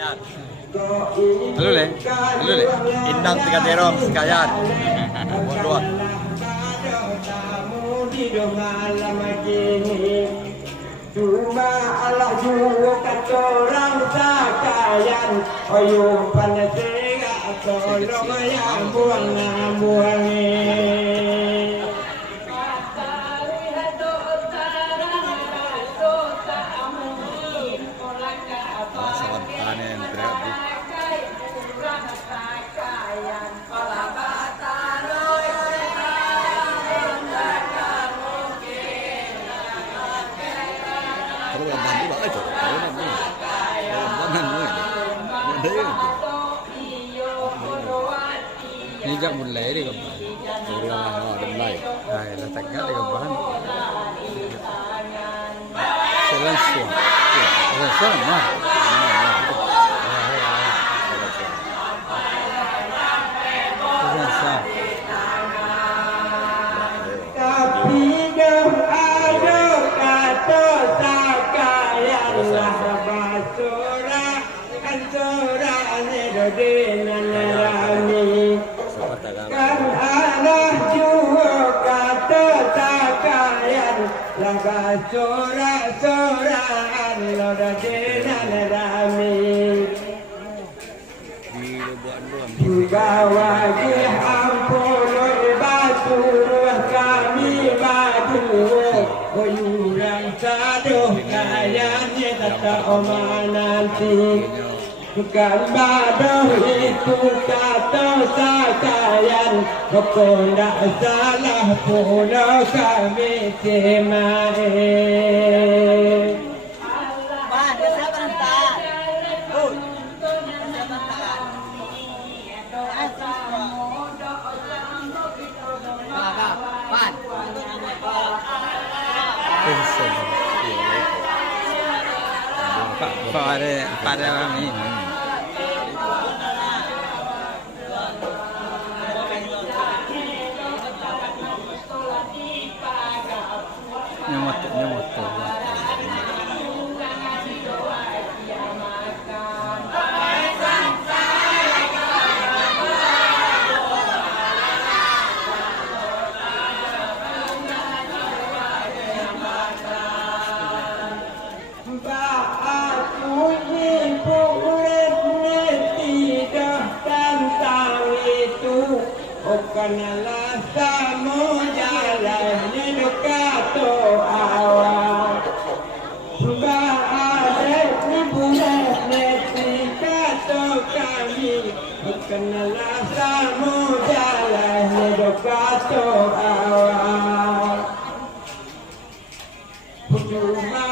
Lalu le, lalu le. Indang 3-0 sekalian. Buat Cuma Allah juga kata orang sakayan Oyung pada segak tolong yang buang-buangin sawan panen berarti. Kalau bantu lah itu. Ni gak mulai di kapan? Mulai. Ay, letak gak di kapan? Silencio. Silencio mah. Silencio. Tapi dah ada kata sakayan lah basura ansura nedodenan rami kan ada juga kata sakayan lah basura suraan nedodenan rami bawa di ampun batu kami badu oyuran saduh kayanya tak nanti bukan baduh itu kata sakayan kau tak salah pula kami cemain Pada kami. Nyamot. Kanalah samo jalan dekat awal Bahagia bulan kato kami Kanalah samo jalan dekat awal Cuma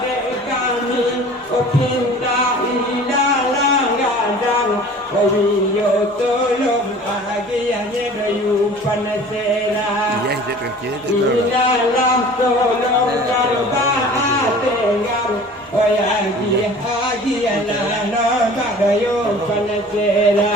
dek kami pinta ilalang gadang Kau tolong bahagianya bayu panasela Ilalang tolong karbah tengam Bahagialah nama bayu panasela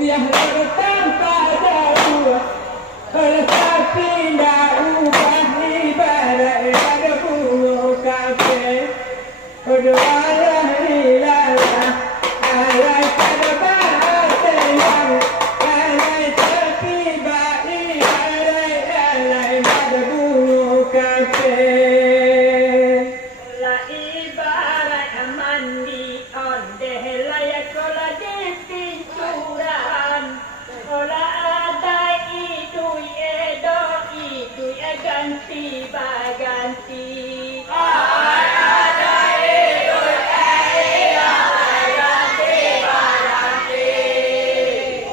putih bertanpa jauh. Tetapi dah ubah ibarat pada burung kafe. Doalah ilalah, alai pada bahagian, alai tertiba alai pada burung kafe. La ibarat mandi ondeh layak kola di pincuran. Kola ada idui ganti baganti.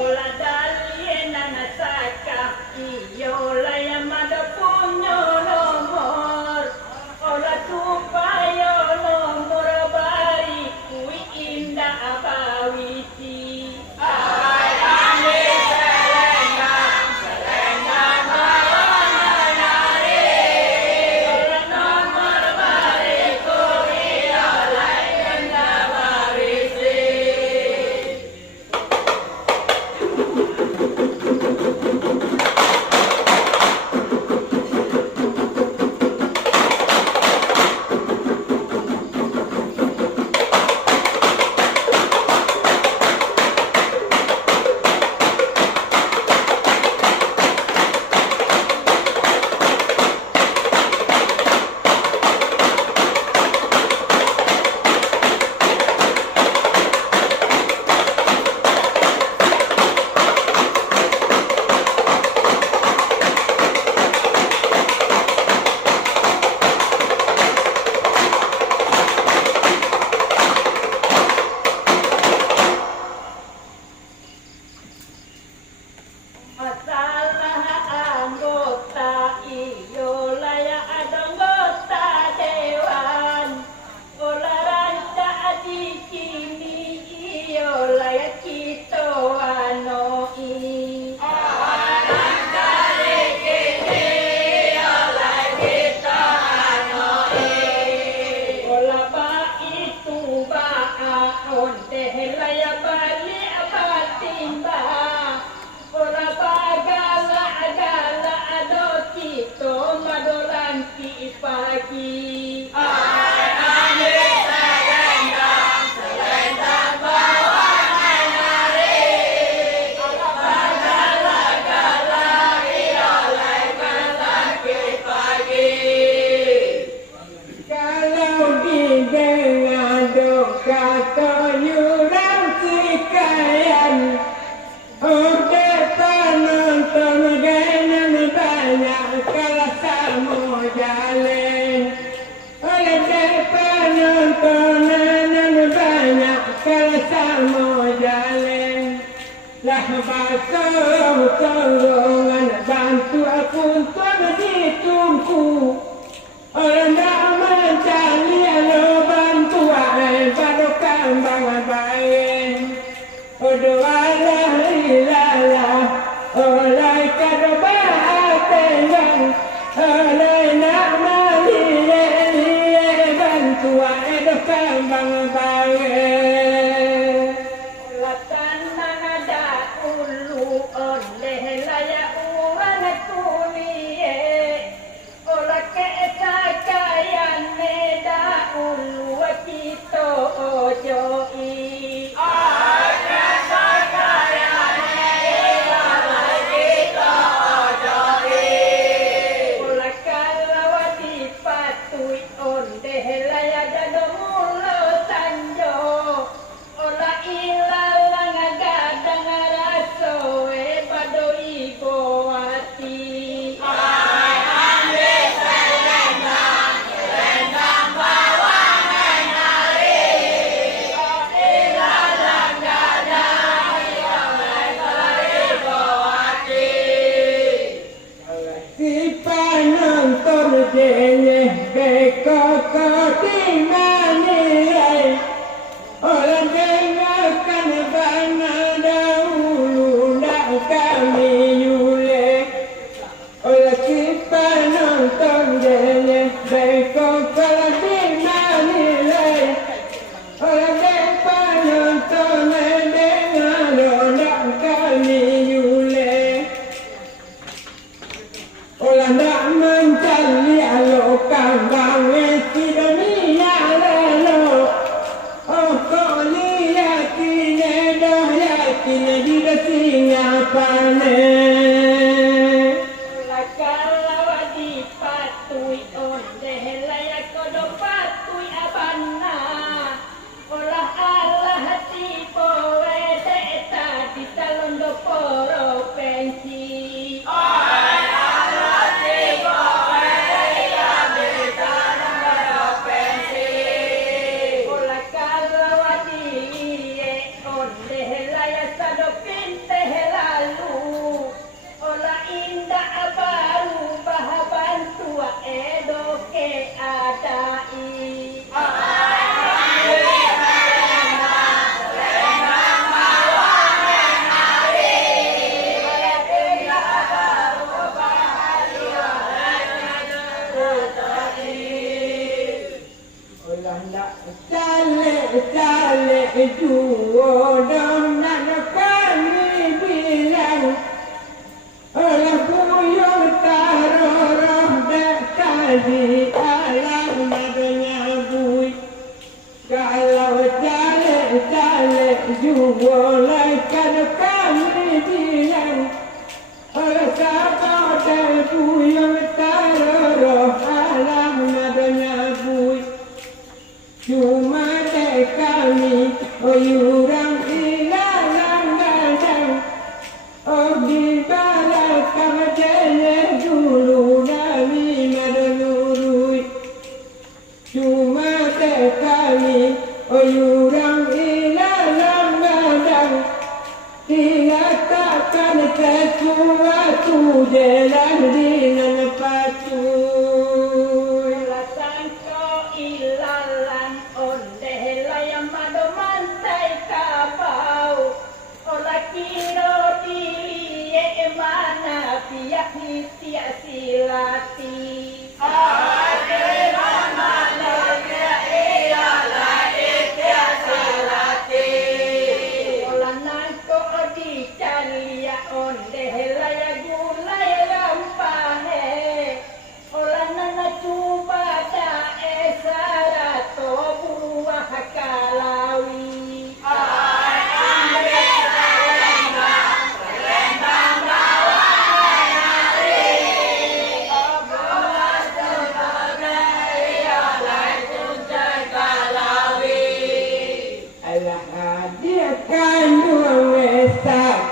Ola dalien nasaka iyo laya mada punyo nomor. Ola tupayo nomor bari kui indah abawiti. Masalah anggota iyo laya anggota dewan. Ola ranca di kini iyo laya kita anoi. Ola ba itu ba ondeh laya balik batimba. Ora bagala ado kito madolanti pagi. Kalau didengar doa toyuran sekayan, udah penonton genang banyak kalau sama jalan. Udah penontonan banyak kalau sama jalan. Lah basuh tolongan bantu aku untuk ditunggu. Orang dah mencari lo bantuan baru kembang baik. Doalah ilalah, oleh kado bahagian, oleh nak melihat bantuan kembang baik. Latan ada ulu oleh layak uran kuliah. Ola kekayan meda ulu kita ojoi. ini di singa panen. Kalau dipatui ondeh layak kodo patui abana. Olah Allah tipe wede tadi talon do poro pensi. Cale juo dom nan kami bilang olah buyung taruh tadi alam nadanya bui. Kalau cale juo kan kami bilang olah sabar dan buyung taruh alam nadanya bui. Cuma kami orang ilalang gadang di balak kamajaya dulu nami madalurui. Cuma kami orang ilalang gadang dikatakan sesuatu jalan dengan patuh. Silati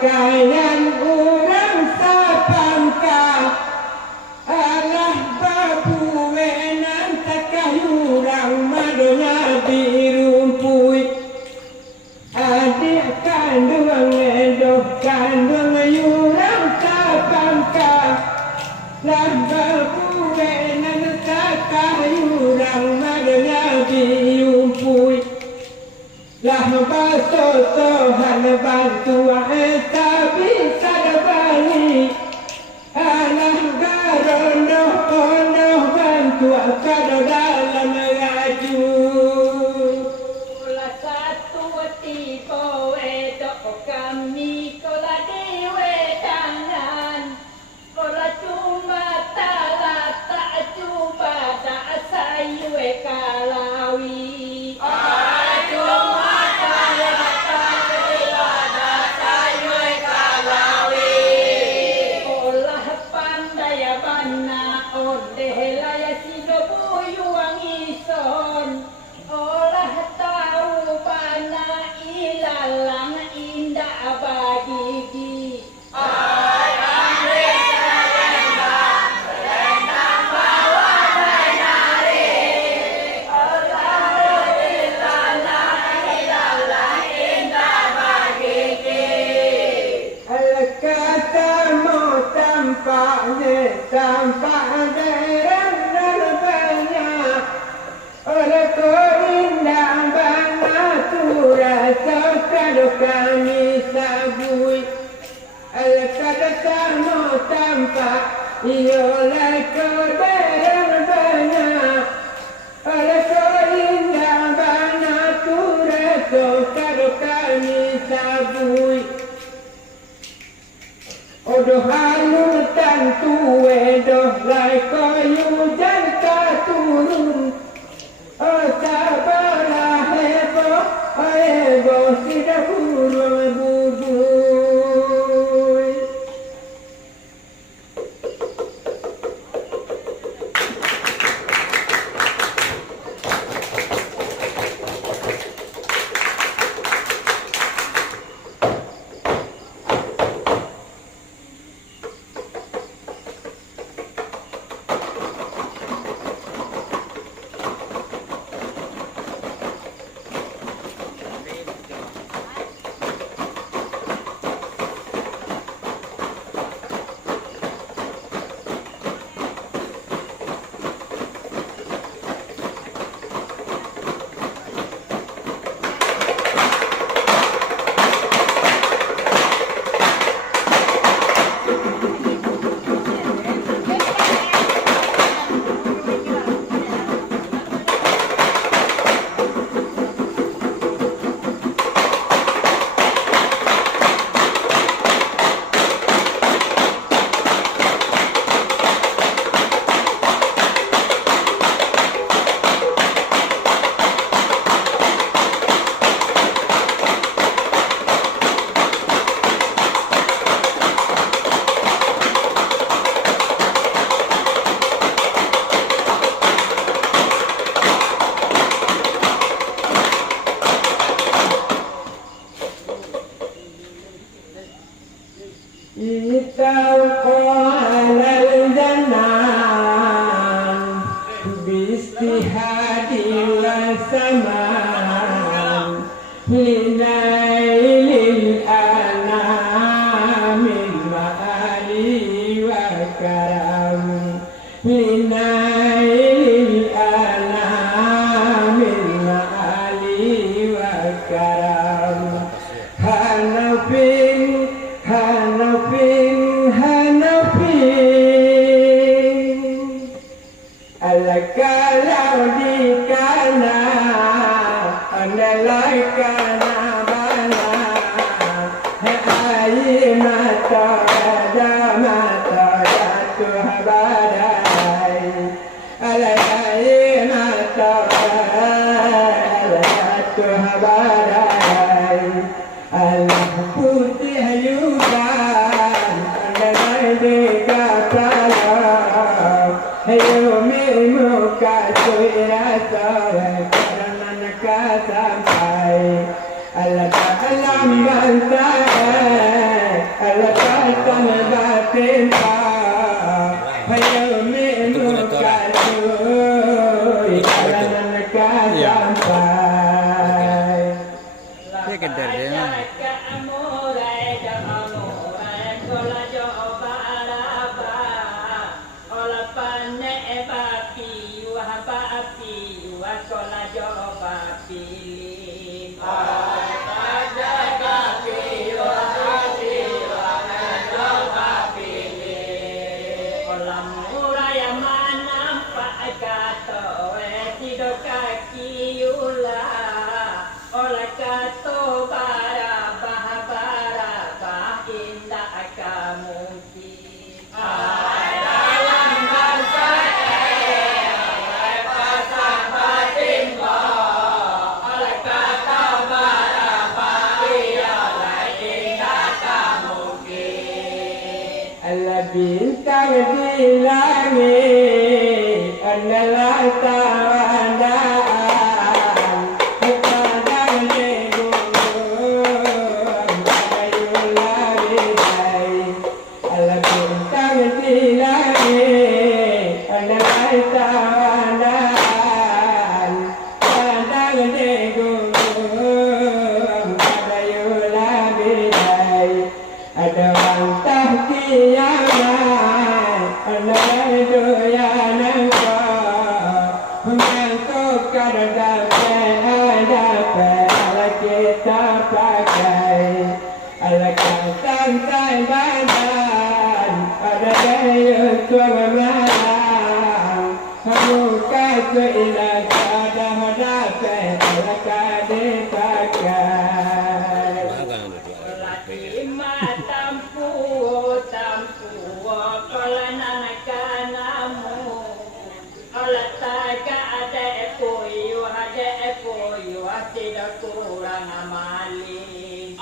kayan orang sapangka alah babu wenan takayurang madonya birumpui adik kandung edoh kandung yurang sapangka lah babu wenan takayurang madonya birumpui lah basosohan bantu tapi sadabali alah garondo kono bantu kada dalam laju Ola satu tipe wedok kami kola dewe tangan Ola cuma tak cuba tak sayu kalawi tanpa derang banyak oleh keindah banget rasa kalau kami sabui oleh kada sama tanpa oleh keindah banyak oleh keindah banget rasa kalau kami sabui Odoh halun tantu edoh lai koyu janta turun O sabara hebo sida burung bubu اتوقع على الجنان باجتهاد وسمان لنيل الأنام المآلي وكرم لنيل الأنام المآلي وكرم هنفين kalau dikana andalai kana bana hai mata tu habadai alai mata tu habadai Allah putih yuban andalai dekatala hayo muka suirata karena nak sampai Allah alam bantai Allah katan batin hayo muka suirata karena nak sampai Dia kedar dia mah. bintang di langit adalah tawandaan kepada gunung ayulah bidai. Alam bintang di langit adalah tawandaan kepada gunung ayulah bidai. Ada orang tahkiyaman Anai doyanan kau Mengantuk dapat Ala kita pakai Ala katan badan Ada daya tua bermalam Kamu kata ilah kada dapat Ala kada pakai kurang amalin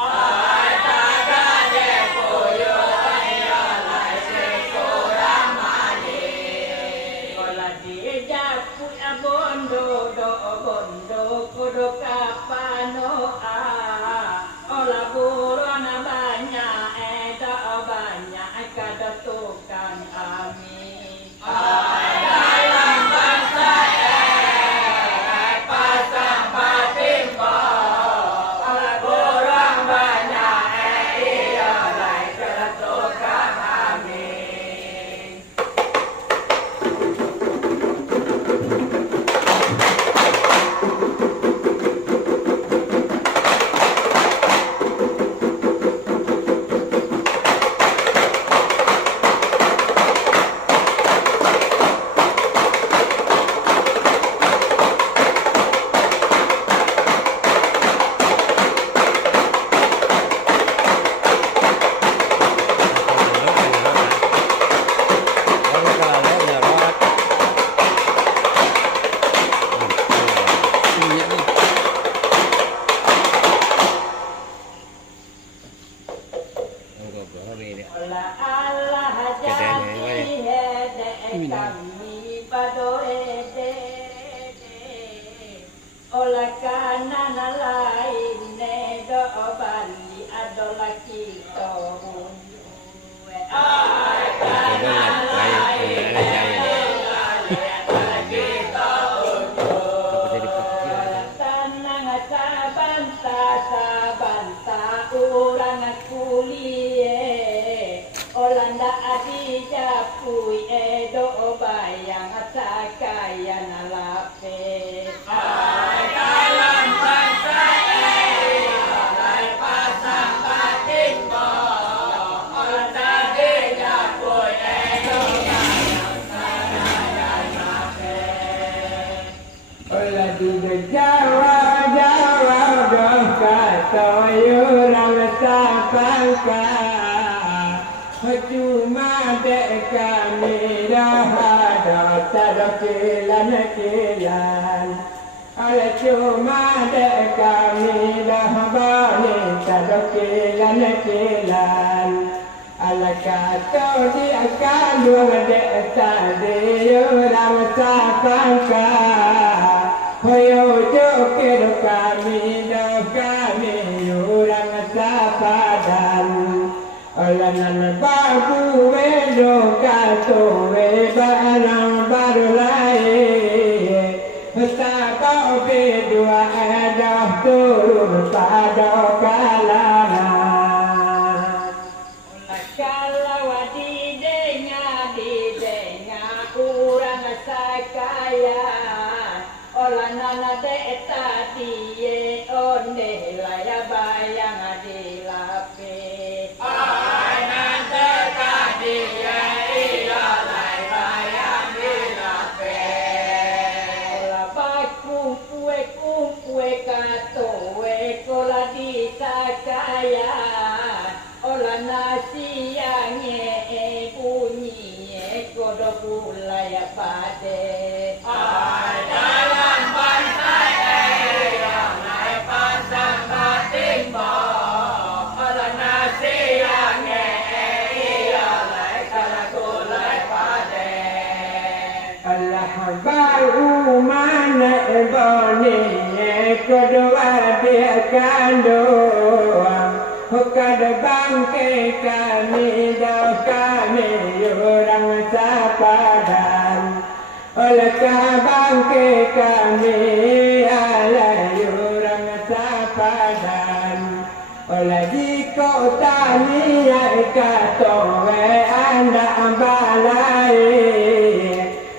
Ola kanan lain ne do bali adola kita Cuma dek kami dah ada terkilan-kilan. Cuma dek kami dah bani terkilan-kilan. Ala kata dia kandung dek tadi orang sapangka. Hoyo jokir kami dah kami orang sapadan. Olanan babu wedo kato we barang baru lain. Betapa berdua ada turun pada kalangan. Kalau didengar orang sakaya. Olah nana de tadi onde laya bayang dilape. Olah nasi yang bunyi kodok gulai pade. Dalam pantai yang naik pasang batin boh. Olah nasi yang ialah kalau gulai pade. Allah baru mana bani kedua dia kandung. Kada bangke kami dah kami orang sapadan. Oleh bangke kami ala orang sapadan. Oleh di kota ni kata we anda balai.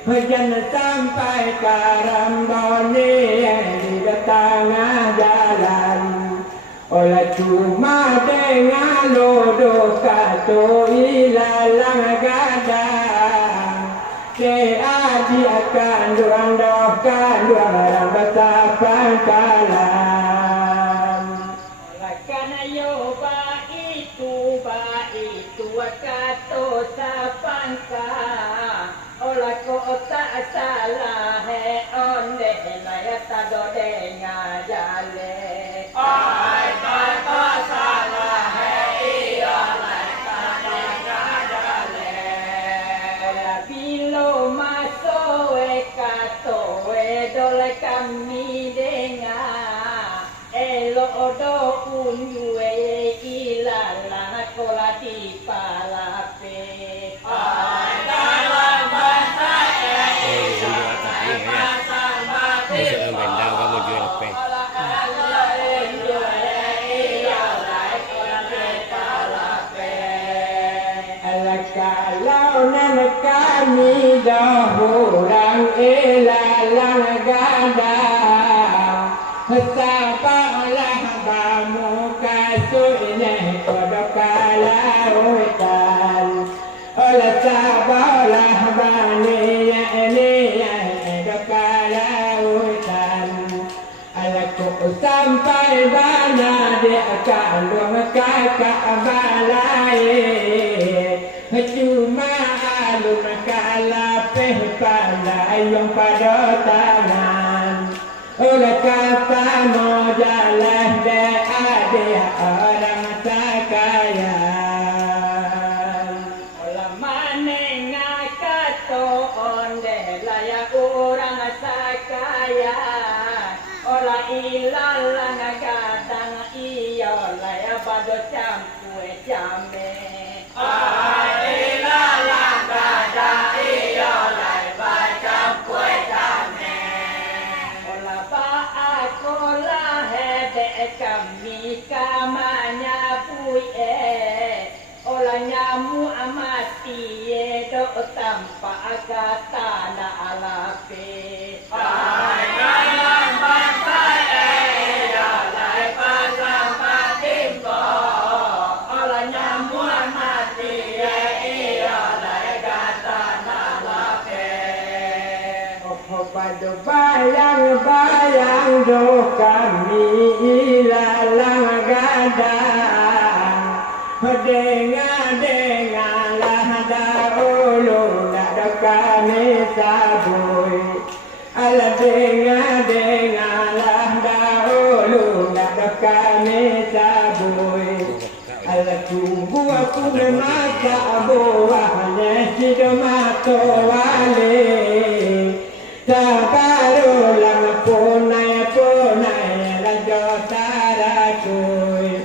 Hujan sampai karambani di tengah jalan. Olah cuma dengan lodo kato ilalang gadang. Keadi akan durang dokan durang betapa kalam. Olah kana yo ba itu kato sapangka. Olah ko tak salah onde laya tado dengar jale. Kami dengar elok unjue ilalang kola di palape. Dalam bantai pasang batin kalau nan kami dahurang ilalang gadang. Sabalah bamu kasune kodok kalautan. Olah sabalah bani ini kodok kalautan. Alaku sampai bana dia kandung kakak balai. Cuma alun kalapeh pandayong pada tangan. Oleh kata mau jalan de ada orang sakaya. Olah manenga kato onde laya orang sakaya. Olah ilalang kadang iyo laya bado campue jame. Kami kamanya puye. Olah nyamu amati do tanpa kata na alape. Dalam bantai lai pasang batin boh. Olah nyamu amati lai kata na alape. Pada bayang-bayang do kami ilalang gadang. Dengan lah dahulu nak dekani sabui. Ala dengan lah dahulu nak dekani sabui. Ala tunggu aku memasak buahnya sido mato wale. Tabaru lang punay rajo tarakui.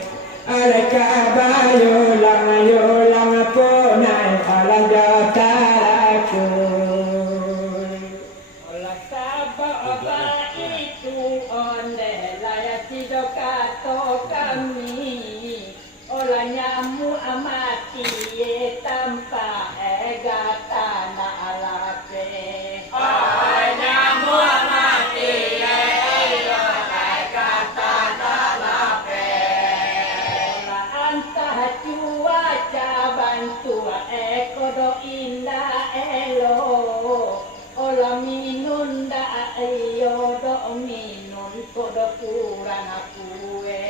Ala kabayo lang punay rajo tarakui. Ola saba itu onde laya sido kato kami. Ola nyamu amati tanpa egata na alape. Tua ekodo inda elo ola minun da ayo do minun kodo kurang akue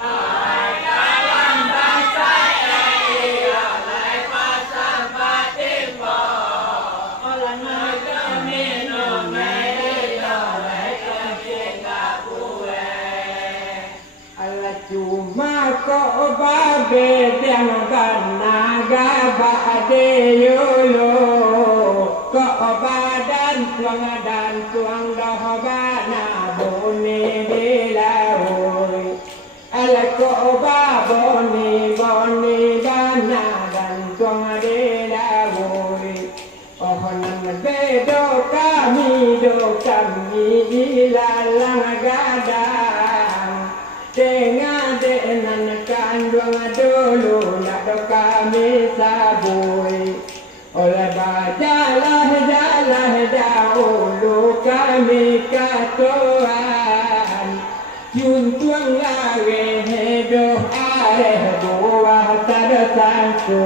ai dalam bahasa ayo lai pasang batimbo ola naga minun medio lai kancing akue Ala cuma kau babe yang naga bade yolo kau badan tuang dah bana boni dilawoi ala kau boni bana dan tuang dilawoi oh nan bedo kami ilalang gadang dengan kandung dulu nak kami sabui oleh jalan dahulu kami katuan juntuang lawe doa buah tadasangku